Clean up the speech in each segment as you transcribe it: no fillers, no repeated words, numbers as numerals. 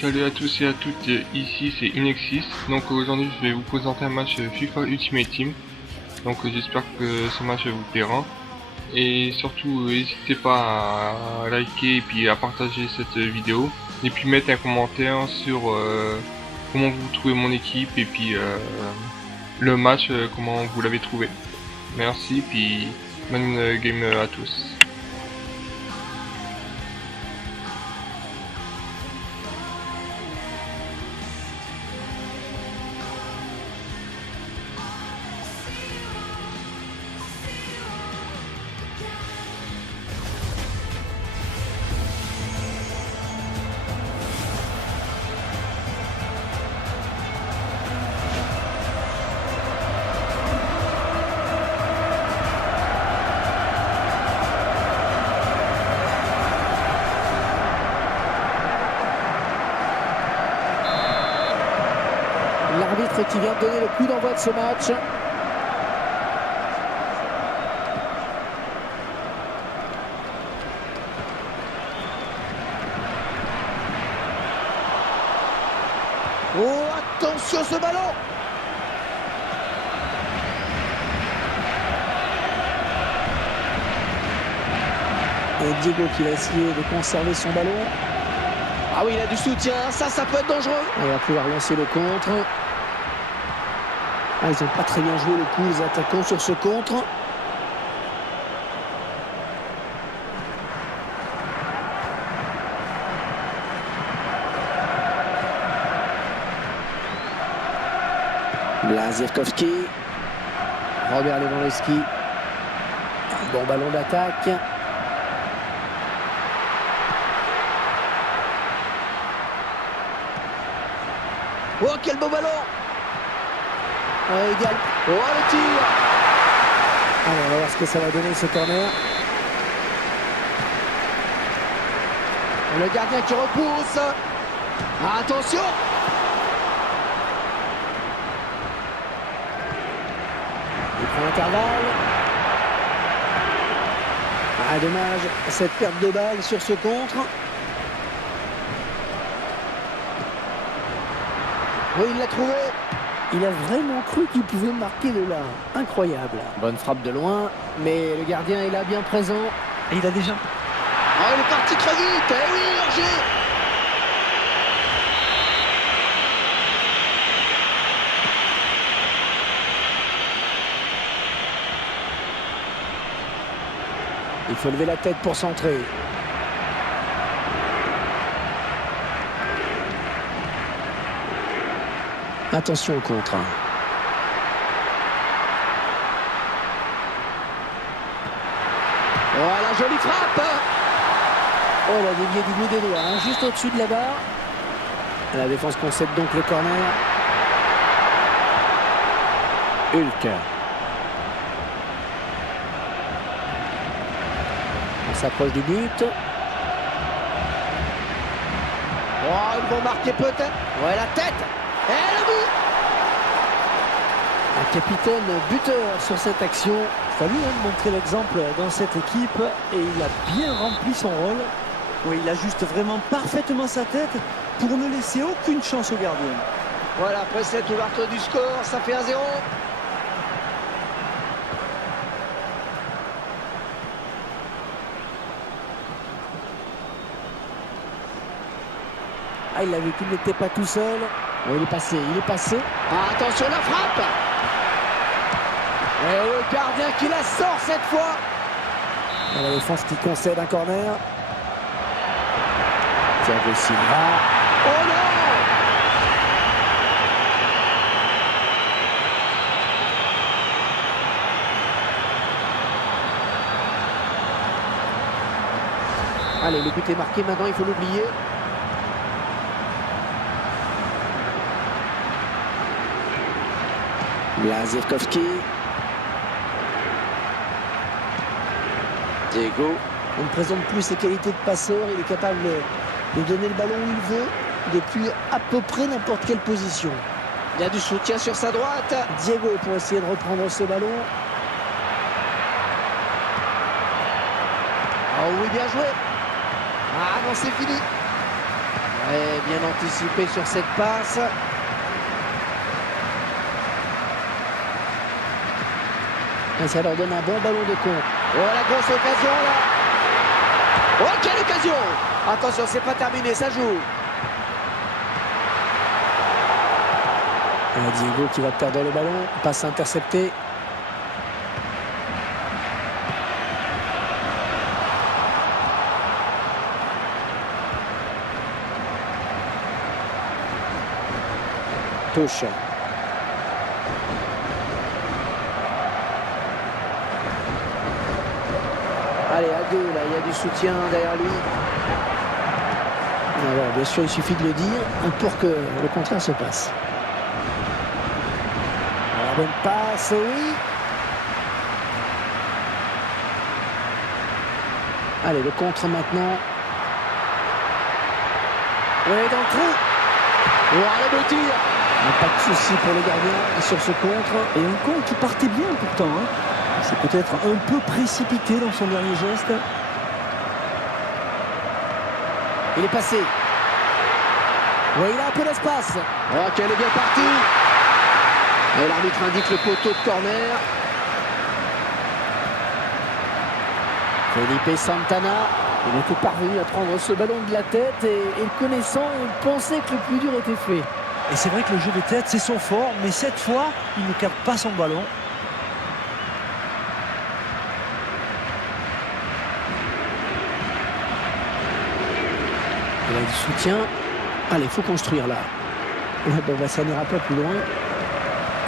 Salut à tous et à toutes, ici c'est Inexis. Donc aujourd'hui je vais vous présenter un match FIFA Ultimate Team. Donc j'espère que ce match vous plaira. Et surtout n'hésitez pas à liker et puis à partager cette vidéo. Et puis mettre un commentaire sur comment vous trouvez mon équipe et puis le match, comment vous l'avez trouvé. Merci, puis bonne game à tous. L'arbitre qui vient de donner le coup d'envoi de ce match. Oh, attention ce ballon! Et Diego qui va essayer de conserver son ballon. Ah oui, il a du soutien, ça peut être dangereux. Il va pouvoir lancer le contre. Ah, ils n'ont pas très bien joué le coup, les attaquants, sur ce contre. Blaszczykowski. Robert Lewandowski. Un bon ballon d'attaque. Oh, quel beau ballon! Égal. Oh, le tir! Alors, on va voir ce que ça va donner ce corner. Le gardien qui repousse. Attention! Il prend l'intervalle. Ah, dommage, cette perte de balle sur ce contre. Oui, il l'a trouvé. Il a vraiment cru qu'il pouvait marquer de là. Incroyable. Bonne frappe de loin, mais le gardien est là bien présent. Et il a déjà... Oh, il est parti très vite. Eh oui, Hergé. Il faut lever la tête pour centrer. Attention au contre. Voilà, jolie frappe. Oh, elle a dévié du bout des doigts, hein, juste au-dessus de la barre. La défense concède donc le corner. Hulk. On s'approche du but. Oh, ils vont marquer peut-être. Ouais, la tête. Et le but! Un capitaine buteur sur cette action. C'est à lui de montrer l'exemple dans cette équipe et il a bien rempli son rôle. Oui, il ajuste vraiment parfaitement sa tête pour ne laisser aucune chance au gardien. Voilà, après cette ouverture du score, ça fait 1-0. Ah, il a vu qu'il n'était pas tout seul. Oh, il est passé, il est passé. Ah, attention la frappe. Et le gardien qui la sort cette fois. Et la défense qui concède un corner. Thiago Silva. Oh non! Allez, le but est marqué maintenant, il faut l'oublier. Blaszczykowski. Diego. On ne présente plus ses qualités de passeur. Il est capable de donner le ballon où il veut, depuis à peu près n'importe quelle position. Il y a du soutien sur sa droite. Diego pour essayer de reprendre ce ballon. Oh oui, bien joué. Ah non, c'est fini. Et bien anticipé sur cette passe. Et ça leur donne un bon ballon de compte. Oh, la grosse occasion là. Oh, quelle occasion! Attention, c'est pas terminé, ça joue. Et Diego qui va perdre le ballon. Passe interceptée. Touche. Allez, à deux, là, il y a du soutien derrière lui. Alors, bien sûr, il suffit de le dire pour que le contraire se passe. La bonne passe, oui. Allez, le contre maintenant. Oui, dans le trou. Voilà le beau tir. Pas de souci pour le gardien sur ce contre. Et un contre qui partait bien pourtant. Hein. C'est peut-être un peu précipité dans son dernier geste. Il est passé. Oui, il a un peu d'espace. Oh, qu'elle est bien partie. Et l'arbitre indique le poteau de corner. Felipe Santana. Il était parvenu à prendre ce ballon de la tête et le connaissant, il pensait que le plus dur était fait. Et c'est vrai que le jeu de tête, c'est son fort, mais cette fois, il ne capte pas son ballon. Il a du soutien. Allez, il faut construire là. Bon, bah, ça n'ira pas plus loin.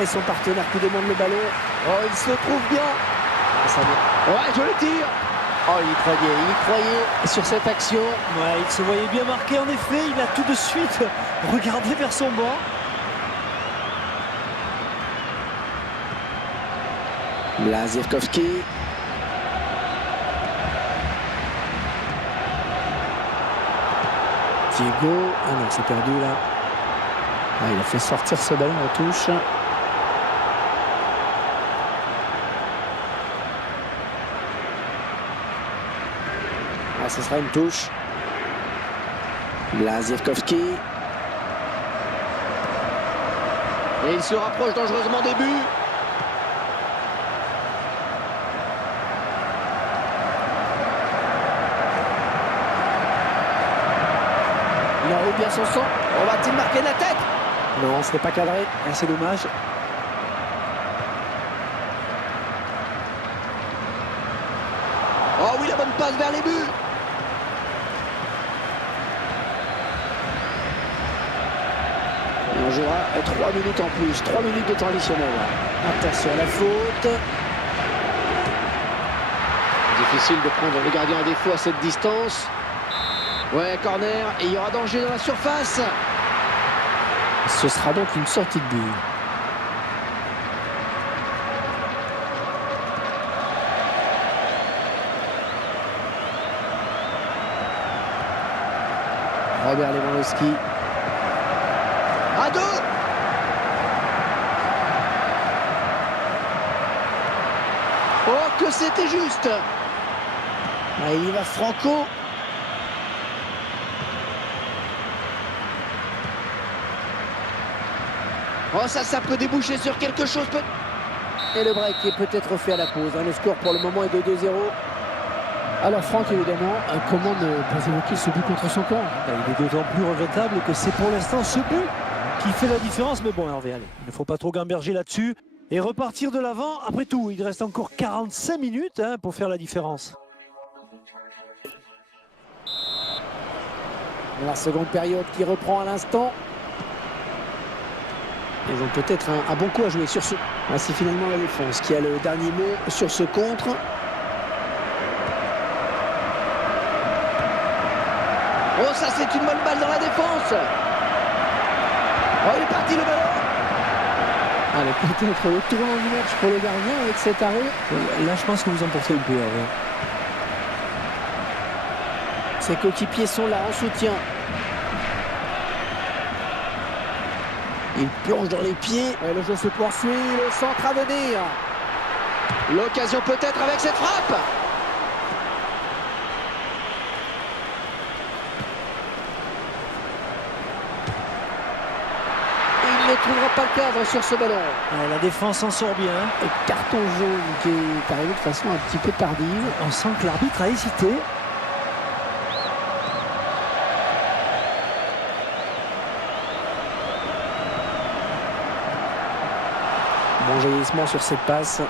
Et son partenaire qui demande le ballon. Oh, il se trouve bien. Ça va. Ouais, je le tire. Oh, il y croyait sur cette action. Ouais, il se voyait bien marqué, en effet. Il a tout de suite regardé vers son banc. Blaszczykowski. Diego. Ah non, c'est perdu là. Ah, il a fait sortir ce ballon en touche. Ah, ce sera une touche. Blaszczykowski. Et il se rapproche dangereusement des buts. Il enroule bien son sang. On va-t-il marquer de la tête? Non, ce n'est pas cadré. C'est dommage. Oh oui, la bonne passe vers les buts. Et on jouera 3 minutes en plus. 3 minutes de temps additionnel. Attention à la faute. Difficile de prendre le gardien à défaut à cette distance. Ouais, corner. Et il y aura danger dans la surface. Ce sera donc une sortie de but. Robert Lewandowski. À deux. Oh, que c'était juste. Ah, il y va Franco. Oh, ça peut déboucher sur quelque chose. Et le break est peut-être fait à la pause. Le score pour le moment est de 2-0. Alors Franck, évidemment, comment ne pas évoquer ce but contre son camp? Il est d'autant plus regrettable que c'est pour l'instant ce but qui fait la différence. Mais bon, Hervé, allez, il ne faut pas trop gamberger là-dessus et repartir de l'avant. Après tout, il reste encore 45 minutes pour faire la différence. La seconde période qui reprend à l'instant. Ils ont peut-être un bon coup à jouer sur ce. Ah, c'est finalement la défense qui a le dernier mot sur ce contre. Oh, ça c'est une bonne balle dans la défense. Oh, il est parti le ballon. Allez, peut-être le tournant du match pour le gardien avec cet arrêt. Là, je pense que vous emportez un peu, Hervé. Ses coéquipiers sont là en soutien. Il plonge dans les pieds. Et le jeu se poursuit. Le centre à venir. L'occasion peut-être avec cette frappe. trouvera pas le cadre sur ce ballon. Ouais, la défense s'en sort bien. Et carton jaune qui est arrivé de façon un petit peu tardive. On sent que l'arbitre a hésité. Bon jaillissement sur cette passe.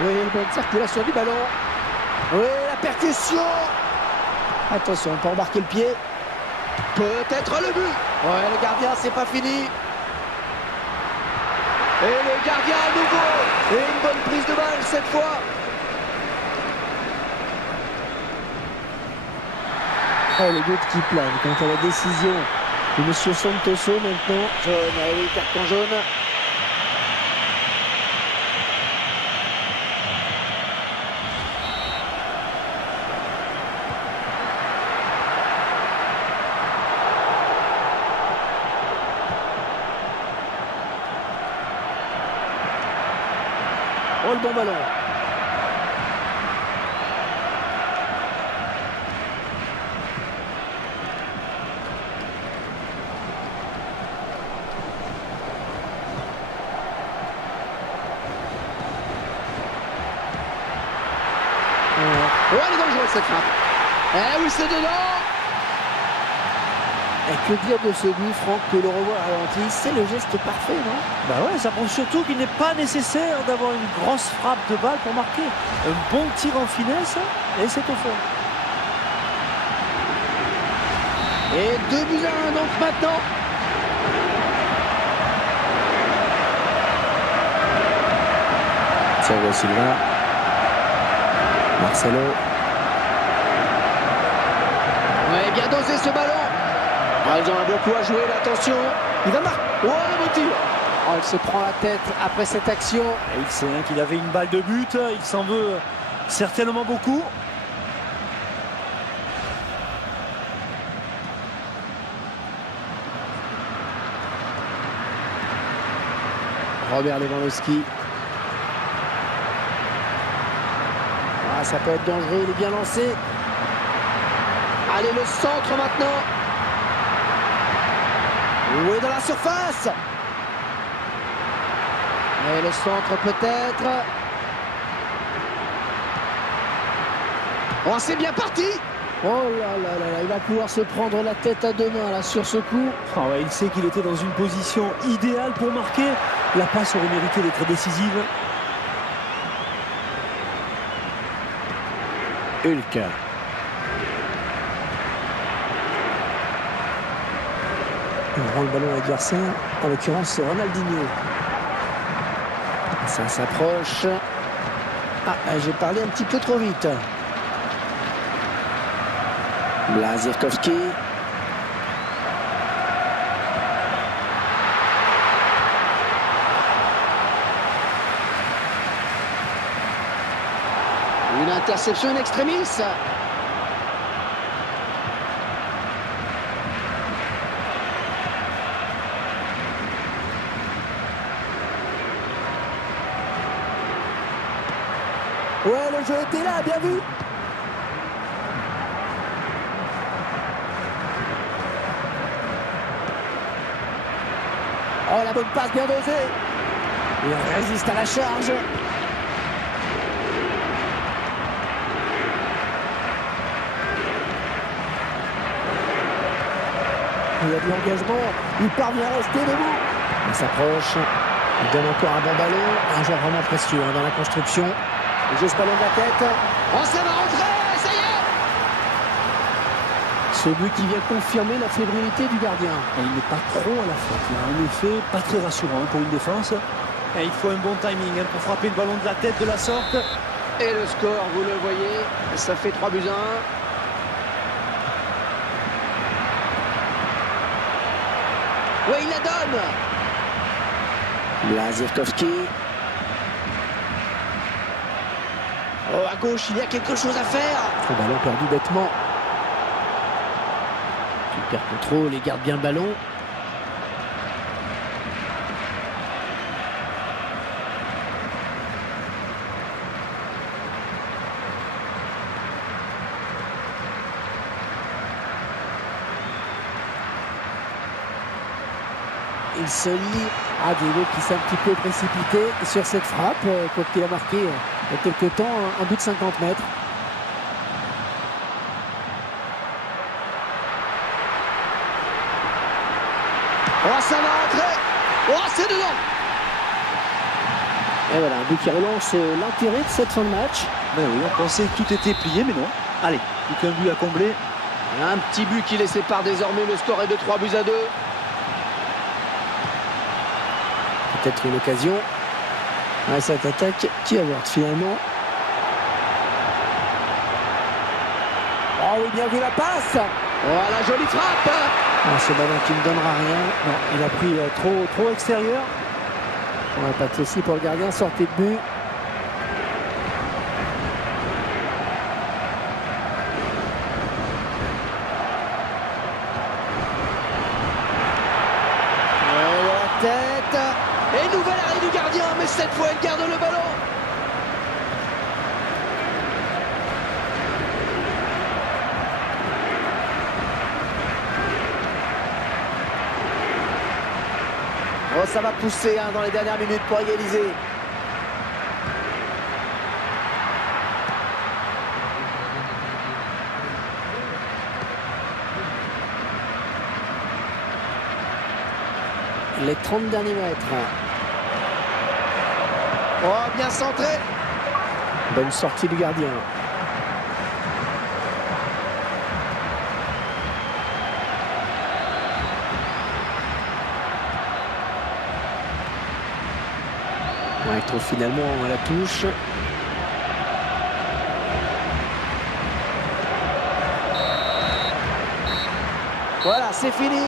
Oui, bonne circulation du ballon. Oui, la percussion. Attention, on peut embarquer le pied. Peut-être le but. Ouais, le gardien, c'est pas fini. Et le gardien à nouveau. Et une bonne prise de balle cette fois. Oh, le but qui plane quant à la décision de M. Santoso maintenant. Jaune, oui, carton jaune. Oh, le bon ballon. Oh, elle est dangereuse cette frappe. Eh oui, c'est dedans. Et que dire de ce but, Franck, que le revoir ralenti, c'est le geste parfait, non? Bah ouais, ça prouve surtout qu'il n'est pas nécessaire d'avoir une grosse frappe de balle pour marquer. Un bon tir en finesse, et c'est au fond. Et 2-1 donc maintenant. Thiago Silva. Marcelo. Ouais, bien dosé ce ballon. Ah, ils ont beaucoup à jouer, là, attention. Il va marquer. Oh, le beau tir. Oh, il se prend la tête après cette action. Et il sait qu'il avait une balle de but, il s'en veut certainement beaucoup. Robert Lewandowski. Ah, ça peut être dangereux, il est bien lancé. Allez, le centre maintenant. Oui, dans la surface. Et le centre peut-être. Oh, c'est bien parti. Oh là là là là, il va pouvoir se prendre la tête à deux mains là sur ce coup. Oh ouais, il sait qu'il était dans une position idéale pour marquer. La passe aurait mérité d'être décisive. Hulk. Il rend le ballon à l'adversaire. En l'occurrence, c'est Ronaldinho. Ça s'approche. Ah, j'ai parlé un petit peu trop vite. Blazirkovski. Une interception in extremis. Ouais, le jeu était là, bien vu. Oh, la bonne passe bien dosée. Il résiste à la charge. Il y a de l'engagement. Il parvient à rester debout. Il s'approche. Il donne encore un bon ballon. Un joueur vraiment précieux dans la construction. Il joue ce ballon de la tête. Oh, ça va rentrer. Ça y est. Ce but qui vient confirmer la fébrilité du gardien. Et il n'est pas trop à la faute. Là. En effet, pas très rassurant pour une défense. Et il faut un bon timing pour frapper le ballon de la tête de la sorte. Et le score, vous le voyez, ça fait 3-1. Oui, il la donne. Blazirkovski. Oh, à gauche, il y a quelque chose à faire. Le ballon perdu bêtement. Super contrôle, il garde bien le ballon. il se lie à Diego qui s'est un petit peu précipité sur cette frappe, quoi qu'il a marqué il y a quelques temps un but de 50 mètres. Oh, ça va rentrer. Oh, c'est dedans. Et voilà, un but qui relance l'intérêt de cette fin de match. Ben oui, on pensait que tout était plié, mais non. Allez, plus qu'un but à combler. Un petit but qui les sépare désormais, le score est de 3-2. Peut-être une occasion. Ouais, cette attaque qui avorte finalement. Oh oui, bien vu la passe. Oh, la jolie frappe. Oh, ce ballon qui ne donnera rien. Non, il a pris trop extérieur. Ouais, pas de souci pour le gardien, sortie de but. La tête. Et nouvel arrêt du gardien, mais cette fois il garde le ballon. Oh, ça va pousser dans les dernières minutes pour égaliser. Les 30 derniers mètres. Oh, bien centré. Bonne sortie du gardien. Ouais, il trouve finalement la touche. Voilà, c'est fini.